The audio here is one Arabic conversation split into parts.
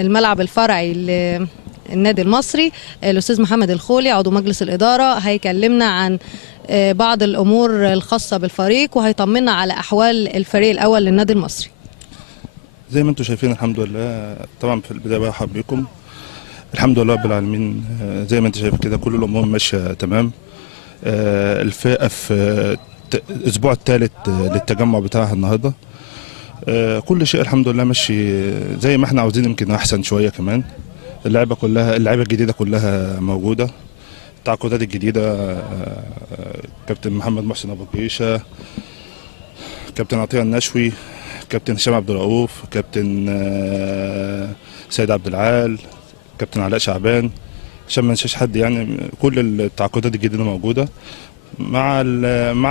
الملعب الفرعي للنادي المصري الأستاذ محمد الخولي عضو مجلس الإدارة، هيكلمنا عن بعض الأمور الخاصة بالفريق وهيطمنا على أحوال الفريق الأول للنادي المصري. زي ما انتم شايفين الحمد لله. طبعا في البدايه برحب بكم. الحمد لله رب العالمين. زي ما انت شايف كده كل الامور ماشيه تمام. الفرقه في الاسبوع الثالث للتجمع بتاعها النهارده. كل شيء الحمد لله ماشي زي ما احنا عاوزين، يمكن احسن شويه كمان. اللعيبه الجديده كلها موجوده. التعاقدات الجديده كابتن محمد محسن ابو جريشه، كابتن عطيه النشوي، كابتن هشام عبد الرؤوف، كابتن سيد عبد العال، كابتن علاء شعبان، عشان ما ننساش حد. يعني كل التعاقدات الجديده موجوده مع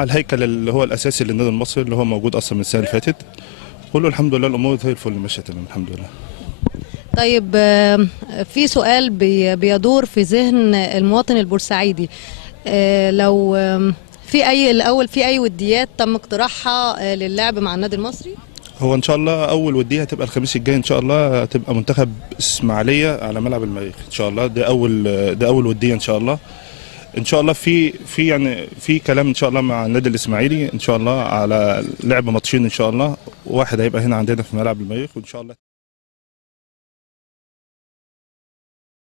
الهيكل اللي هو الاساسي للنادي المصري اللي هو موجود اصلا من السنه اللي فاتت. كله الحمد لله الامور زي الفل ماشيه تمام الحمد لله. طيب، في سؤال بيدور في ذهن المواطن البورسعيدي، لو في اي وديات تم اقتراحها للعب مع النادي المصري؟ هو ان شاء الله اول وديه هتبقى الخميس الجاي ان شاء الله، هتبقى منتخب اسماعيليه على ملعب المريخ ان شاء الله. ده اول وديه ان شاء الله. ان شاء الله في كلام ان شاء الله مع النادي الاسماعيلي ان شاء الله على لعب ماتشين ان شاء الله. واحد هيبقى هنا عندنا في ملعب المريخ وان شاء الله